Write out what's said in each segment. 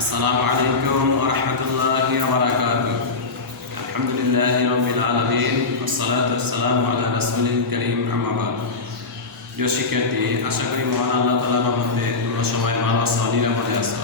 আসসালামু আলাইকুম ওয়া রাহমাতুল্লাহি ওয়া বারাকাতুহু। আলহামদুলিল্লাহি রাব্বিল আলামিন ওয়াস সালাতু ওয়াস সালামু আলা রাসূলিল কারীম, আম্মা বা'দ। প্রিয় শিক্ষার্থী, আশা করি মহান আল্লাহ তাআলার রহমতে তোমরা সবাই ভালো আছো, নিরাপদে আছো।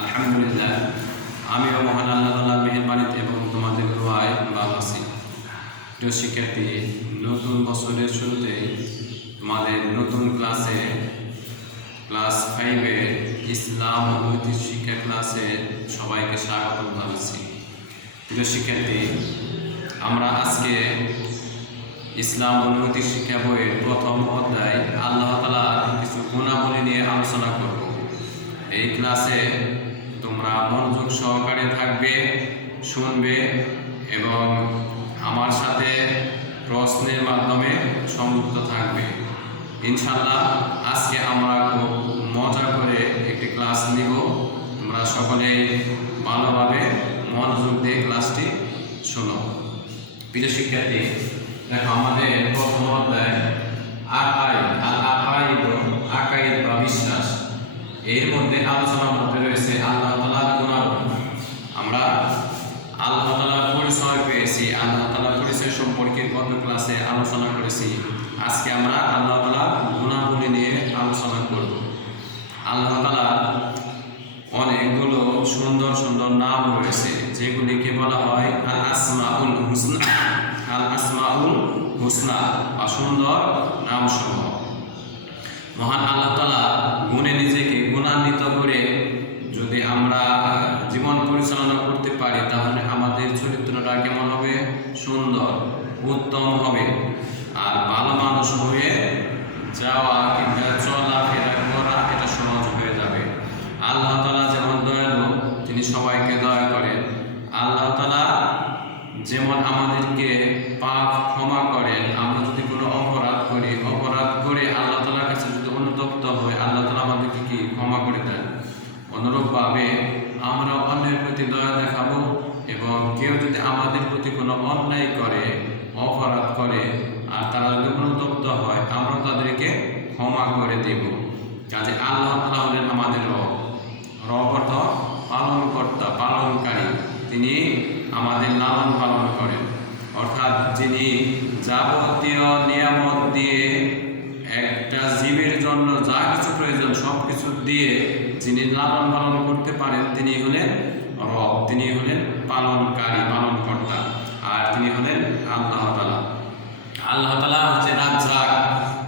আলহামদুলিল্লাহ, আমিও মহান আল্লাহ তাআলার মেহেরবানিতে এবং তোমাদের দোয়ায় ভালো আছি। প্রিয় শিক্ষার্থী, নতুন বছরের শুরুতে তোমাদের নতুন ক্লাসে ক্লাস 5-এ ইসলাম ও নৈতিক শিক্ষা ক্লাসে সবাইকে স্বাগত জানাচ্ছি। প্রিয় শিক্ষার্থী, আমরা আজকে ইসলাম ও নৈতিক শিক্ষা বইয়ের প্রথম অধ্যায় আল্লাহ তাআলার কিছু গুণাবলী নিয়ে আলোচনা করব। এই ক্লাসে তোমরা মনোযোগ সহকারে থাকবে, শুনবে এবং আমার সাথে প্রশ্নের মাধ্যমে সংযুক্ত থাকবে। ইনশাআল্লাহ আজকে আমরা খুব মজা করে একটি ক্লাস নিব। তোমরা সকলেই ভালোভাবে মনোযোগ দিয়ে ক্লাসটি শোনো। প্রিয় শিক্ষার্থী, দেখো আমাদের প্রথম অধ্যায় আকাইদ বা বিশ্বাস। এর মধ্যে আলোচনার মধ্যে রয়েছে আল্লাহ তাআলার গুণাবলী। আমরা আল্লাহ তাআলার পরিচয় পেয়েছি, আল্লাহ তাআলার পরিচয় সম্পর্কে গত ক্লাসে আলোচনা করেছি। আজকে আমরা আল্লাহ তাআলার গুণাবলী নিয়ে আলোচনা করব। আল্লাহ তাআলার অনেকগুলো সুন্দর সুন্দর নাম রয়েছে, যেগুলিকে বলা হয় আল আসমাউল হুসনা বা সুন্দর নামসমূহ। মহান আল্লাহ তাআলা গুণে নিজেকে গুণান্বিত করে যদি আমরা জীবন পরিচালনা করতে পারি, তাহলে আমাদের চরিত্রটা কেমন হবে? সুন্দর, উত্তম হবে। আর ভালো মানুষ হয়ে যাওয়া কিংবা চলাফেরা করা এটা সহজ হয়ে যাবে। আল্লাহ তাআলা যেমন দয়ালু, তিনি সবাইকে দয়া করেন। আল্লাহ তাআলা যেমন আমাদেরকে পাপ ক্ষমা করেন, আমরা যদি কোনো অপরাধ করে আল্লাহ তাআলার কাছে যদি অনুতপ্ত হই, আল্লাহ তাআলা আমাদেরকে কি ক্ষমা করে দেন। অনুরূপভাবে আমরা অন্যের প্রতি দয়া দেখাবো এবং কেউ যদি আমাদের প্রতি কোনো অন্যায় করে, অপরাধ করে আর তারা যদি অনুতপ্ত হয়, আমরা তাদেরকে ক্ষমা করে দেব। কাজে আল্লাহ তাআলা হলেন আমাদের রব অর্থ পালনকর্তা, পালনকারী। তিনি আমাদের লালন পালন করেন, অর্থাৎ যিনি যাবতীয় নিয়ামত দিয়ে একটা জীবের জন্য যা কিছু প্রয়োজন সব কিছু দিয়ে যিনি লালন পালন করতে পারেন, তিনি হলেন রব, তিনি হলেন পালনকারী, পালনকর্তা। আর তিনি হলেন আল্লাহ তাআলা। আল্লাহ তাআলা হচ্ছে রাজ্জাক,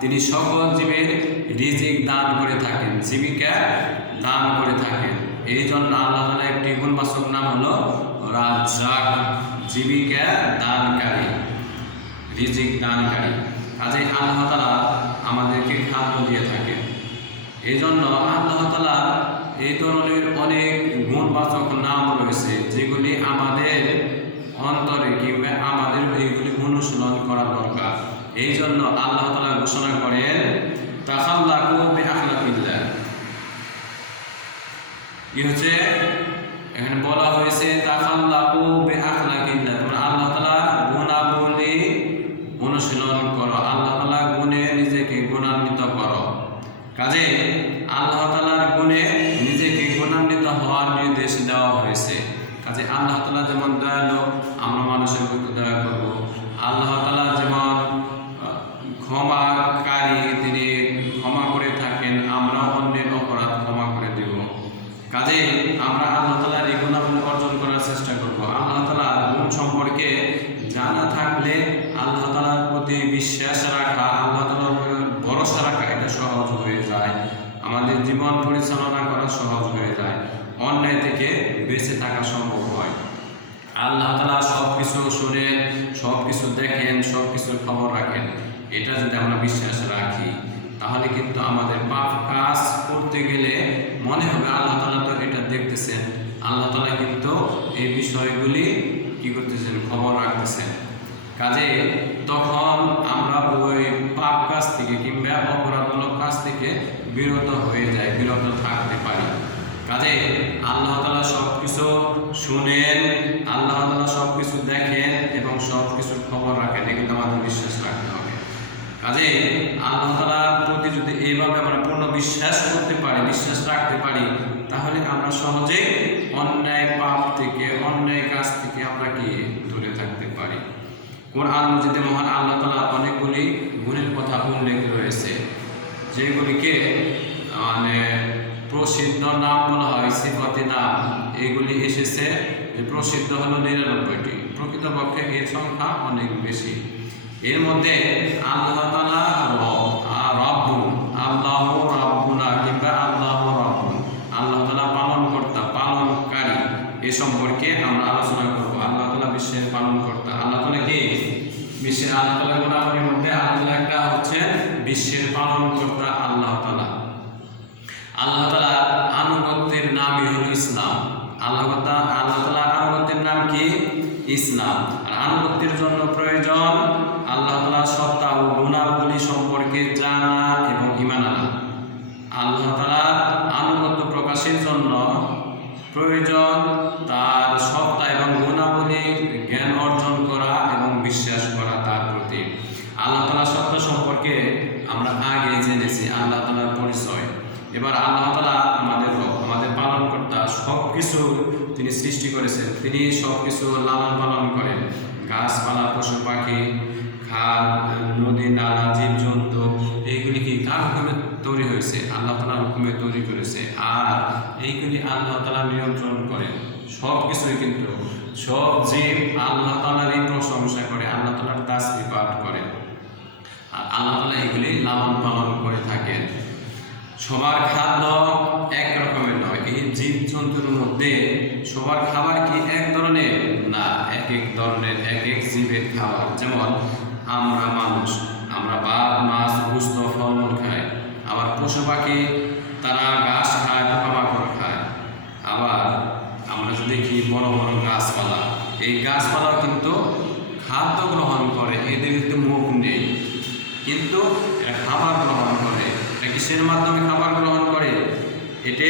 তিনি সকল জীবের রিজিক দান করে থাকেন, জীবিকা দান করে থাকেন। এই জন্য আল্লাহ তাআলা একটি গুণবাচক নাম হলো রাজ্জাক, জীবিকা দানকারী, রিজিক দানকারী। কাজে আল্লাহ তাআলা আমাদেরকে খাদ্য দিয়ে থাকেন। এই জন্য আল্লাহ তাআলা এই ধরনের অনেক গুণবাচক নাম রয়েছে, যেগুলি আমাদের অন্তরে কিংবা আমাদের এইগুলি অনুশীলন করা দরকার। এই জন্য আল্লাহ তাআলা ঘোষণা করেন তাখাল্লাকু বিআখলাকিল্লাহ। কি হচ্ছে এখানে বলা হয়েছে তাখাল্লাকু বিআখলাকিল্লাহ, তোমরা আল্লাহ তাআলার গুণাবলী অনুশীলন করো, আল্লাহ তাআলার গুণে নিজেকে গুণান্বিত করো। কাজে আল্লাহ তাআলার গুণে নিজেকে গুণান্বিত হওয়ার নির্দেশ দেওয়া হয়েছে। কাজে আল্লাহ তাআলা যেমন দয়ালু, আমরা মানুষের প্রতি দয়া করব। আল্লাহ তাআলা যেমন ক্ষমাকারী, তিনি ক্ষমা করে থাকেন, আমরা অন্যের অপরাধ ক্ষমা করে দেব। কাজে আমরা আল্লাহ তাআলার এই গুণাবলী অর্জন করার চেষ্টা করব। আল্লাহ তাআলার গুণ সম্পর্কে জানা থাকলে আল্লাহ তাআলার প্রতি বিশ্বাস রাখা, আল্লাহ তাআলার উপর ভরসা রাখা এটা সহজ হয়ে যায়। আমাদের জীবন পরিচালনা করা সহজ হয়ে যায়, অন্যায় থেকে বেঁচে থাকা সম্ভব হয়। আল্লাহ তাআলা সব কিছু শুনেন, সব কিছু দেখেন, সব কিছুর খবর রাখেন। এটা যদি আমরা বিশ্বাস রাখি, তাহলে কিন্তু আমাদের পাপ কাজ করতে গেলে মনে হবে আল্লাহ তাআলা তো এটা দেখতেছেন, আল্লাহ তাআলা কিন্তু এই বিষয়গুলি কি করতেছেন, খবর রাখতেছেন। কাজে তখন আমরা ওই পাপ কাজ থেকে কিংবা অপরাধমূলক কাজ থেকে বিরত হয়ে যাই, বিরত থাকতে পারি। কাজে আল্লাহ তাআলা সব কিছু শুনেন, আল্লাহ তাআলা সব কিছু দেখেন এবং সব কিছুর খবর রাখেন, এগুলো আমাদের বিশ্বাস রাখতে হবে। কাজে আল্লাহ তাআলার প্রতি যদি এইভাবে আমরা পূর্ণ বিশ্বাস করতে পারি, বিশ্বাস রাখতে পারি, তাহলে আমরা সহজে অন্যায় পাপ থেকে, অন্যায় কাজ থেকে আমরা কি দূরে থাকতে পারি। কোরআন মাজিদে মহান আল্লাহ তাআলা অনেকগুলি গুণের কথা উল্লেখ রয়েছে, যেগুলিকে মানে প্রসিদ্ধ নাম বলা হয়, সিফাতি নাম। এগুলি এসেছে যে প্রসিদ্ধ হলো 99টি, প্রকৃতপক্ষে এর সংখ্যা অনেক বেশি। এর মধ্যে আল্লাহ তাআলা রব্বুন, আল্লাহ রব্বুনা কিংবা আল্লাহ রব্বুন, আল্লাহ তাআলা পালনকর্তা, পালনকারী, এ সম্পর্কে আমরা আলোচনা করব। আল্লাহ তাআলা বিশ্বের পালনকর্তা। আল্লাহ তাআলা কি বিশ্বের, আল্লাহ তাআলা গুণাবলীর মধ্যে আল্লাহ একটা হচ্ছে বিশ্বের পালনকর্তা আল্লাহ তাআলা। আল্লাহ তাআলা আনুগত্যের নামই হলো ইসলাম। আল্লাহ তাআলা আনুগত্যের নাম কি? ইসলাম। আর আনুগত্যের জন্য প্রয়োজন আল্লাহ তাআলার সত্তা ও গুণাবলী সম্পর্কে জানা এবং ঈমান আনা। আল্লাহ তাআলার আনুগত্য প্রকাশের জন্য প্রয়োজন তার সত্তা এবং গুণাবলীর জ্ঞান অর্জন করা এবং বিশ্বাস করা তার প্রতি। আল্লাহ তাআলার সত্তা সম্পর্কে আমরা আগে জেনেছি, আল্লাহ তাআলার পরিচয়। এবার আল্লাহ তাআলা আমাদের পালনকর্তা, সব কিছু তিনি সৃষ্টি করেছেন, তিনি সব কিছু লালন পালন করেন। গাছপালা, পশু পাখি, খাল, নদী, নালা, জীবজন্তু, এইগুলি কি কার হুকুমে তৈরি হয়েছে? আল্লাহ তাআলার হুকুমে তৈরি করেছে। আর এইগুলি আল্লাহ তাআলা নিয়ন্ত্রণ করেন। সব কিছুই কিন্তু, সব জীব আল্লাহ তাআলারই প্রশংসা করে, আল্লাহ তাআলার তাসবিহ পাঠ করে, আর আল্লাহ তাআলা এগুলি লালন পালন করে থাকেন। সবার খাদ্য এক রকমের নয়। এই জীবজন্তুর মধ্যে সবার খাবার কি এক ধরনের? না, এক এক ধরনের, এক এক জীবের খাবার। যেমন আমরা মানুষ, আমরা ভাত, মাছ, গোশত, ফলমূল খাই। আবার পশু পাখি তারা ঘাস খায়, পোকামাকড় খায়। আবার আমরা যদি দেখি বড় বড় গাছপালা, এই গাছপালাও কিন্তু খাদ্য গ্রহণ করে। এদের কিন্তু মুখ নেই, কিন্তু খাবার গ্রহণ করে। কিসের মাধ্যমে খাবার গ্রহণ করে? এতে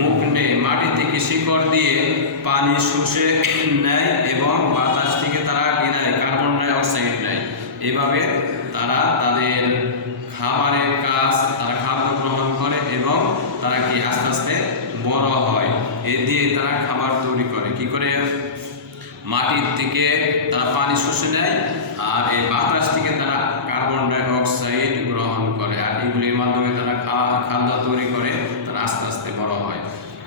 মুখ নেই, মাটি থেকে শিকড় দিয়ে পানি শুষে নেয় এবং বাতাস থেকে তারা কি নেয়? কার্বন ডাই অক্সাইড নেয়। এভাবে তারা তাদের খাবারের কাজ, তারা খাদ্য গ্রহণ করে এবং তারা কি আস্তে আস্তে বড় হয়। এ দিয়ে তারা খাবার তৈরি করে। কি করে? মাটির থেকে তারা পানি শুষে নেয়, আর এই বাতাস থেকে তারা কার্বন ডাই অক্সাইড গ্রহণ করে, আর এগুলির মাধ্যমে তারা খাদ্য তৈরি করে, তারা আস্তে আস্তে বড় হয়।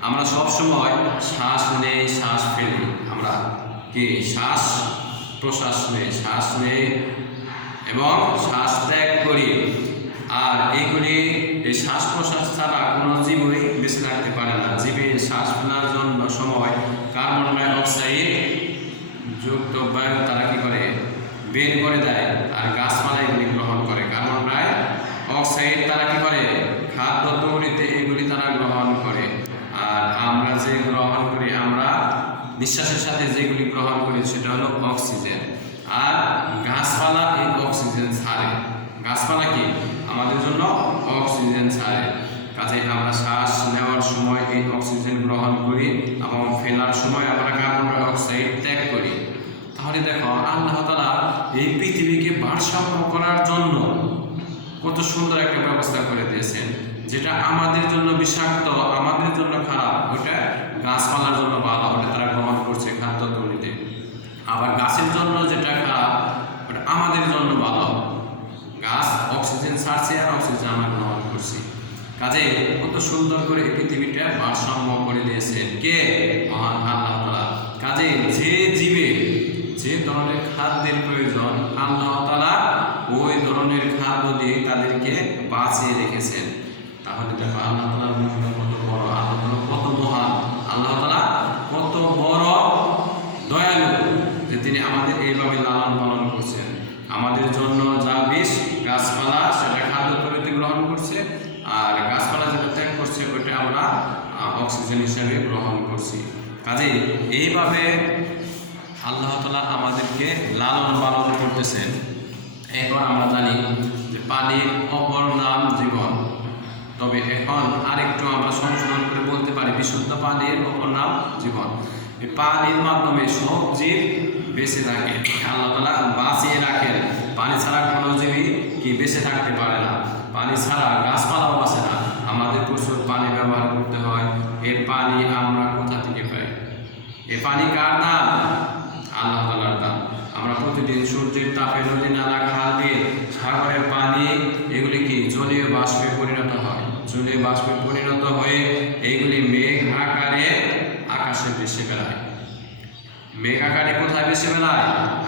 আমরা সব সময় শ্বাস নেই, শ্বাস ফেলি। আমরা কি শ্বাস প্রশ্বাস নেই, শ্বাস নেই এবং শ্বাস ত্যাগ করি। আর এইগুলি, এই শ্বাস প্রশ্বাস ছাড়া কোনো জীবই বেঁচে থাকতে পারে না। জীবের শ্বাস ফেলার জন্য সময় কার্বন ডাই অক্সাইড যুক্ত বায়ু তারা কি করে? বের করে দেয়। আর গাছপালা এগুলি গ্রহণ করে কার্বন ডাই অক্সাইড। তারা কি করে? খাদ্য তৈরিতে এগুলি তারা গ্রহণ করে। আর আমরা যে গ্রহণ করি, আমরা নিঃশ্বাসের সাথে যেগুলি গ্রহণ করি সেটা হলো অক্সিজেন। আর গাছপালা এই অক্সিজেন ছাড়ে। গাছপালা কি আমাদের জন্য অক্সিজেন ছাড়ে। কাজে আমরা শ্বাস নেওয়ার সময় এই অক্সিজেন গ্রহণ করি এবং ফেলার সময় আমরা কার্বন ডাই অক্সাইড ত্যাগ করি। তাহলে দেখো, আল্লাহ তাআলা এই পৃথিবীকে ভারসাম্য করার জন্য কত সুন্দর একটা ব্যবস্থা করে দিয়েছেন। যেটা আমাদের জন্য বিষাক্ত, আমাদের জন্য খারাপ, ওইটা গাছপালার জন্য ভালো, ওটা তারা গ্রহণ করছে খাদ্য তৈরিতে। আবার গাছের জন্য যেটা খারাপ, ওটা আমাদের জন্য ভালো। গাছ অক্সিজেন ছাড়ছে আর অক্সিজেন আমরা গ্রহণ করছি। কাজে কত সুন্দর করে এই পৃথিবীটা ভারসাম্য করে দিয়েছেন কে? মহান আল্লাহ তাআলা। কাজে যে জীবে যে ধরনের খাদ্যের প্রয়োজন, আল্লাহ তাআলা ওই ধরনের খাদ্য দিয়ে তাদেরকে বাঁচিয়ে রেখেছেন। তাহলে দেখো আল্লাহ তাআলার মহিমা কত বড়, আল্লাহ তাআলা কত মহান, আল্লাহ তাআলা কত বড় দয়ালু, যে তিনি আমাদের এইভাবে লালন পালন করছেন। আমাদের জন্য যা বিষ, গাছপালা সেটা খাদ্য তৈরিতে গ্রহণ করছে, আর গাছপালা যেটা ত্যাগ করছে ওইটা আমরা অক্সিজেন হিসাবে গ্রহণ করছি। কাজে এইভাবে আল্লাহ তাআলা আমাদেরকে লালন পালন করতেছেন। এখন আমরা জানি যে পানির অপর নাম জীবন। তবে এখন আরেকটু আমরা সংশোধন করে বলতে পারি বিশুদ্ধ পানির অপর নাম জীবন। এই পানির মাধ্যমে সব জীব বেঁচে থাকে, আল্লাহ তাআলা বাঁচিয়ে রাখেন। পানি ছাড়া কোনো জীবই কি বেঁচে থাকতে পারে না। পানি ছাড়া গাছপালাও বাঁচে না, আমাদের প্রচুর পানি ব্যবহার করতে হয়। এই পানি আমরা কোথা থেকে পাই? এই পানি কার দান? আল্লাহ তাআলার দান। আমরা প্রতিদিন সূর্যের তাপে নদী, নালা, খাল, বিল, সাগরের পানি এগুলি কি জলীয় বাষ্পে পরিণত হয়। জলীয় বাষ্পে পরিণত হয়ে এইগুলি মেঘ আকারে আকাশে ভেসে বেড়ায়। মেঘ আকারে কোথায় ভেসে বেড়ায়?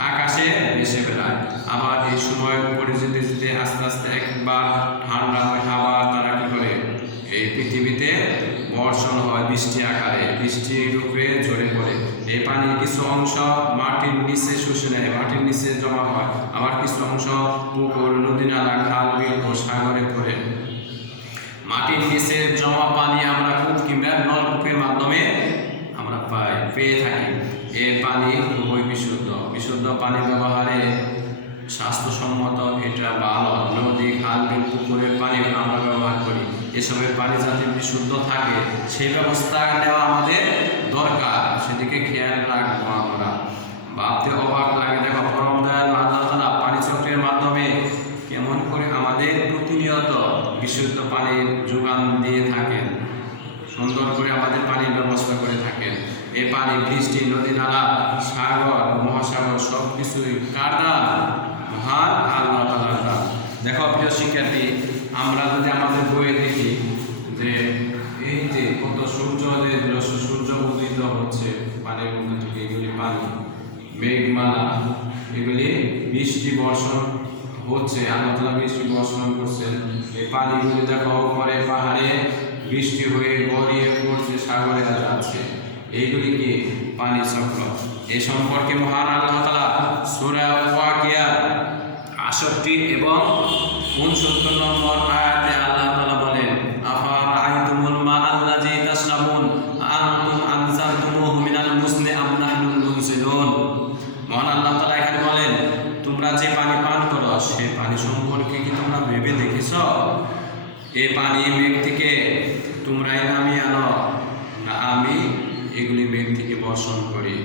আকাশে ভেসে বেড়ায়। আবার এই সময় উপরে যেতে যেতে আস্তে আস্তে একবার ঠান্ডা হয়, আবার তারা কি করে এই পৃথিবীতে বর্ষণ হয় বৃষ্টি আকারে, বৃষ্টির উপরে ঝরে পড়ে। এই পানির কিছু অংশ মাটির নিচে শুষে নেয়, মাটির নিচে জমা হয়, আবার কিছু অংশ পুকুর, নদী, নালা, খাল, বিল ও সাগরে পড়ে। মাটির নিচে জমা পানি আমরা কূপ কিংবা নলকূপের মাধ্যমে আমরা পেয়ে থাকি। এই পানি খুবই বিশুদ্ধ। বিশুদ্ধ পানি ব্যবহারে স্বাস্থ্যসম্মত, এটা ভালো। নদী, খাল, বিল, পুকুরের পানি আমরা ব্যবহার করি। এসবের পানি যাতে বিশুদ্ধ থাকে সেই ব্যবস্থা নেওয়া আমাদের দরকার, সেদিকে খেয়াল রাখবো আমরা। ভাবতে অবাক লাগে, দেখো পরম দয়ালু আল্লাহ তাআলা পানি চক্রের মাধ্যমে কেমন করে আমাদের প্রতিনিয়ত বিশুদ্ধ পানির যোগান দিয়ে থাকেন, সুন্দর করে আমাদের পানির ব্যবস্থা করে থাকেন। এই পানি বৃষ্টি, নদী, নালা, সাগর, মহাসাগর সব কিছুই কার দান? মহান আল্লাহ তাআলার দান। দেখো প্রিয় শিক্ষার্থী, আমরা যদি আমাদের বইয়ে দেখি যে এই যে কত সূর্যোদয়ের দৃশ্য, সূর্য উদিত হচ্ছে পানির মধ্যে থেকে, এগুলি পানি, মেঘমালা, এগুলি বৃষ্টি বর্ষণ হচ্ছে, আল্লাহ তাআলা বৃষ্টি বর্ষণ করছেন। এই পানিগুলি দেখো পরে পাহাড়ে বৃষ্টি হয়ে গড়িয়ে পড়ছে, সাগরে যাচ্ছে। এইগুলি কি পানি চক্র। এই সম্পর্কে মহান আল্লাহ তাআলা সূরা ওয়াকিয়া ৬৮ এবং ৬৯ নম্বর আয়াতে আল্লাহ তাআলা বলেন, আফারাআইতুমুল মাআল্লাযী তাশরাবুন আনতুম আনজালতুমুহু মিনাল মুজনি আম নাহনুল মুনজিলুন। মহান আল্লাহ তাআলা এখানে বলেন, তোমরা যে পানি পান করো সেই পানি সম্পর্কে কি তোমরা ভেবে দেখেছ? এই পানি মেঘ থেকে তোমরাই নামিয়ে আনো, না আমি এগুলি মেঘ থেকে বর্ষণ করি?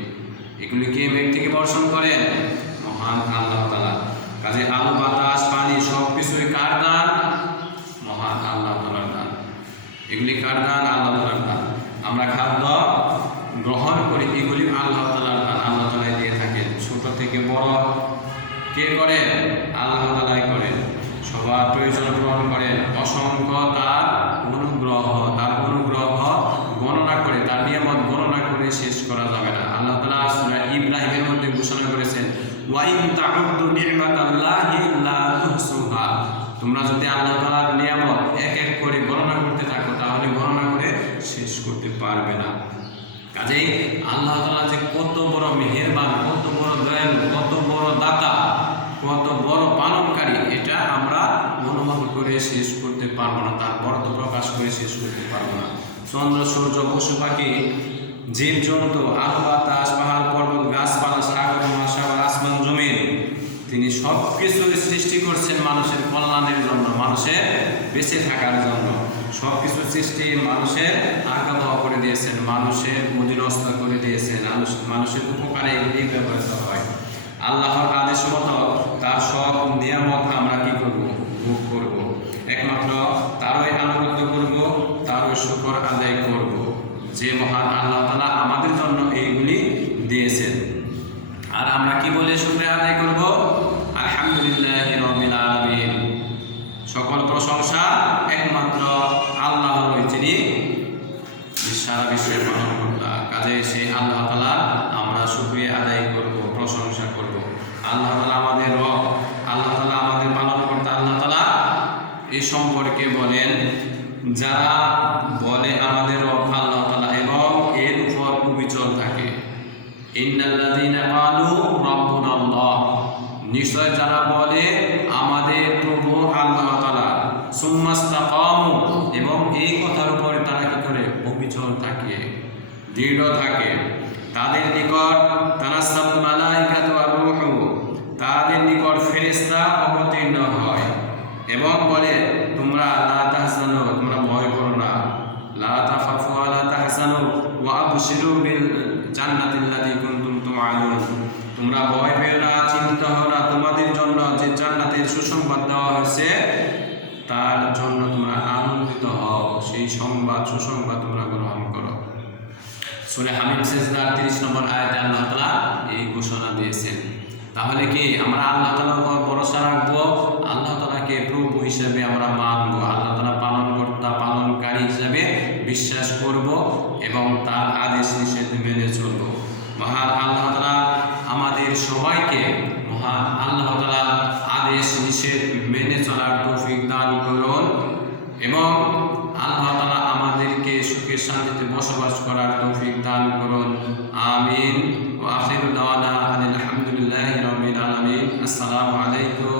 এগুলি কে মেঘ থেকে বর্ষণ করেন? মহান আল্লাহ তাআলা। কাজে আলো, বাতাস, পানি সব কিছুই কার দান? মহান আল্লাহ তাআলার দান। এগুলি কার দান? আল্লাহ তাআলার দান। আমরা খাদ্য গ্রহণ করি, এগুলি আল্লাহ তাআলার দান। আল্লাহ তাআলাই দিয়ে থাকেন। ছোট থেকে বড় কে করেন? আল্লাহ তাআলাই করেন। সবার প্রয়োজন পূরণ করেন। অসংখ্য তার অনুগ্রহ, তার অনুগ্রহ গণনা করে, তার নিয়ামত গণনা করে শেষ করা যাবে না। আল্লাহ তাআলা সূরা ইব্রাহিমের মধ্যে ঘোষণা করেছেন, ওয়া ইন তাউদ্দু নি'মাতাল্লাহি লা তুহসুহা। তোমরা যদি আল্লাহ তাআলার নিয়ামত এক এক করে গণনা করতে থাকো তাহলে গণনা করে শেষ করতে পারবে না। কাজেই আল্লাহ তাআলা যে কত বড় মেহেরবান, কত বড় দয়ালু, কত বড় দাতা, কত বড় পালনকারী, এটা আমরা অনুমান করে শেষ করতে পারবো না, তার বড় প্রকাশ করে শেষ করতে পারবো না। চন্দ্র, সূর্য, পশু পাখি, জীব জন্তু, আলো, বাতাস, পাহাড়, পর্বত, গাছপালা, সাগর, মহাসাগর, আসমান, জমিন, তিনি সব কিছুর সৃষ্টি করছেন মানুষের কল্যাণের জন্য, মানুষের বেঁচে থাকার জন্য। সব কিছু সৃষ্টি মানুষের আজ্ঞা দেওয়া করে দিয়েছেন, মানুষের অধীনস্থ করে দিয়েছেন, মানুষের উপকারে এগুলি ব্যবহৃত হয়। আল্লাহর আদেশ মতো তার সব নিয়ামত আমরা কি করব? ভোগ করব। একমাত্র তারই আনুগত্য করব, তারই শুকর আদায় করব, যে মহান আল্লাহ তাআলা আমাদের জন্য এইগুলি দিয়েছেন। আর আমরা কি বলে শুকরিয়া আদায় করব? আলহামদুলিল্লাহি রাব্বিল আলামিন। সকল প্রশংসা একমাত্র আল্লাহরই, যিনি সারা বিশ্বের পালনকর্তা। কাজে সেই আল্লাহ তাআলা আমরা শুকরিয়া আদায় করব, প্রশংসা করব। আল্লাহ তাআলা আমাদের রব, আল্লাহ তাআলা আমাদের পালনকর্তা। আল্লাহ তাআলা এই সম্পর্কে বলেন, যারা বলে আমাদের রব আল্লাহ তাআলা এবং এর উপর অবিচল থাকে, ইন্নাল্লাযীনা ক্বালু রাব্বুনাল্লাহ, নিশ্চয় যারা বলে আমাদের প্রভু আল্লাহ তাআলা, সুম্মাস্তাকামু, এবং এই কথার উপরে তারা কি করে? অবিচল থাকে, দৃঢ় থাকে। তাদের নিকট তানাজ্জালুল মালাইকাতু ওয়ার রূহু, তাদের নিকট ফেরেশতা অবতীর্ণ হয় এবং বলে, তোমরা লা তাহজানু, তোমরা ভয় করো না, লা তাখাফু ওয়া লা তাহজানু ওয়া আবশিরু বিল জান্নাতিল্লাতী কুনতুম তুআদুন। তোমরা ভয় পেও না, চিন্তা হও না, তোমাদের জন্য যে জান্নাতের সুসংবাদ দেওয়া হয়েছে তার জন্য তোমরা আনন্দিত হও, সেই সংবাদ সুসংবাদ তোমরা গ্রহণ করো। সূরা হামিদ সিজদার 30 নম্বর আয়াতে আল্লাহ তাআলা এই ঘোষণা দিয়েছেন। তাহলে কি আমরা আল্লাহ তাআলার উপর ভরসা রাখবো, আল্লাহ তাআলাকে প্রভু হিসেবে আমরা মানবো, আল্লাহ তাআলা পালনকর্তা পালনকারী হিসেবে বিশ্বাস করব এবং তার আদেশ নিষেধ মেনে চলব। মহান আল্লাহ তাআলা আমাদের সবাইকে মহান আল্লাহ তাআলা আদেশ নিষেধ মেনে চলার তৌফিক দান করুন এবং আল্লাহ তাআলা আমাদেরকে সুখে শান্তিতে বসবাস করার তৌফিক দান করুন। আমিন। ওয়া আখিরু দাওয়ানা আলহামদুলিল্লাহি রাব্বিল আলামিন। আসসালামু আলাইকুম।